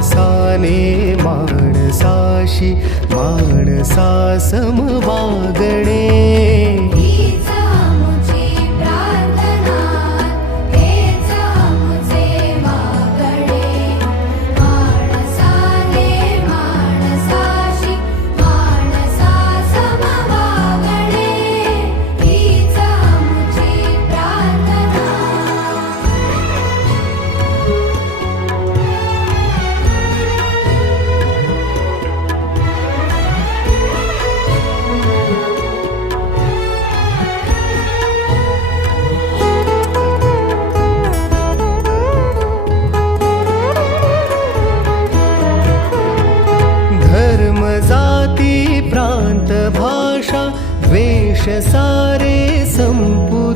माणसाने माणसाशी माणसा सम वागणे. जाती प्रांत भाषा द्वेष सारे संपू